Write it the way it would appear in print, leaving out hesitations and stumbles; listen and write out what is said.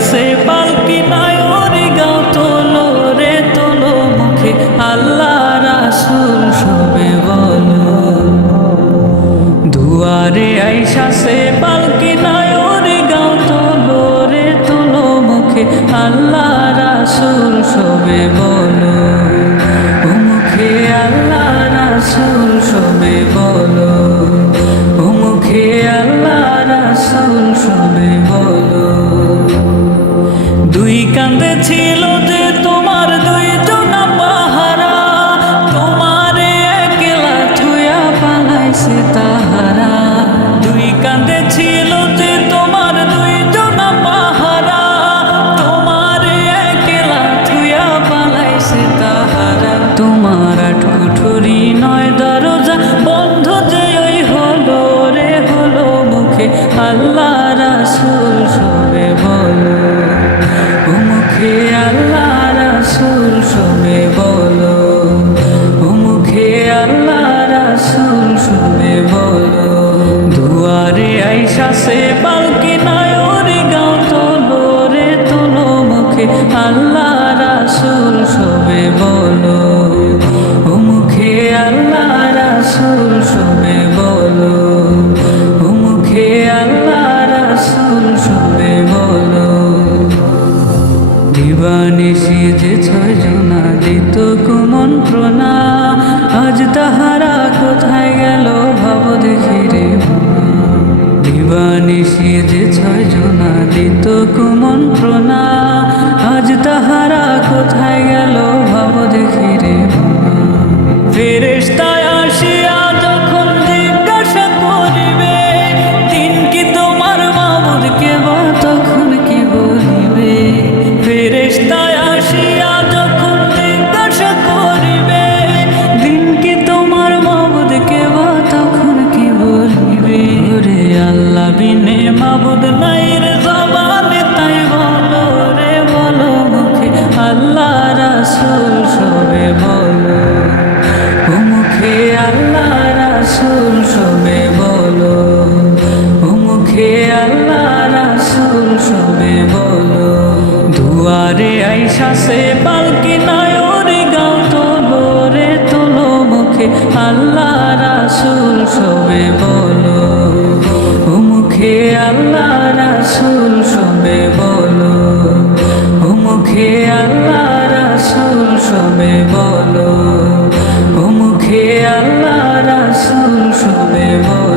আইসাছে পালকি নায়রে গাও তোলো রে তোলো মুখে আল্লাহ রাসূল সবে বলো। দুয়ারে আইসাছে পালকি নায়রে গাও তোলো রে তোলো মুখে আল্লাহ রাসূল সবে বলো। ও মুখে আল্লাহ রাসূল সবে বলো। ও মুখে আল্লাহ রাসূল সবে বলো। দুই কাঁধে ছিল যে তোমার দুইজনা পাহারা, তোমারে একলা থুয়া পালাইছে তাহারা। দুই কাঁধে ছিল যে তোমার দুইজনা পাহারা, তোমারে একলা থুয়া পালাইছে তাহারা। তোমার আট কুঠুরি নয় দরজা বন্ধ যে ওই হলো রে হলো মুখে আল্লাহ রাসূল সবে বলো। ও মুখে আল্লাহ রাসূল সবে বলো। ও মুখে আল্লাহ রাসূল সবে বলো। দুয়ারে আইসাছে পালকি নায়রে গাও তোলো রে তোলো মুখে আল্লাহ রাসূল সবে বলো। ও মুখে আল্লাহ রাসূল সবে বলো। ও মুখে আল্লাহ রাসূল সবে বলো। দিবানিশি যে ছয়জনা দিত কুমন্ত্রণা, আজ তাহারা কোথায় গেল ভাব দেখি রে মনা। দিবানিশি যে ছয়জনা দিত কুমন্ত্রণা, আজ তাহারা কোথায় গেল ভাব দেখি রে মনা। ফেরেশতায় আসিয়া যখন জিজ্ঞাসা করিবে, দিন কি তোমার মাবুদকে বা তখন কি বলিবে। ফেরেশতায় আসিয়া যখন জিজ্ঞাসা করিবে, দিন কি তোমার মাবুদকে বা তখন কি বলিবে। রে আল্লাহ বিনে মাবুদ নাই রে জবানে তাই বলো রে বলো মুখে আল্লাহ রাসূল সবে বলো। ও মুখে আল্লাহ রাসূল সবে বলো। ও মুখে আল্লাহ রাসূল সবে বলো। দুয়ারে আইসাছে পালকি নায়রে গাও তোলো রে তোলো মুখে আল্লাহ রাসূল সবে বলো। ও মুখে আল্লাহ রাসূল সবে বলো। ও মুখে আল্লাহ রাসূল সবে বলো। ও মুখে আল্লাহ রাসূল সবে বলো।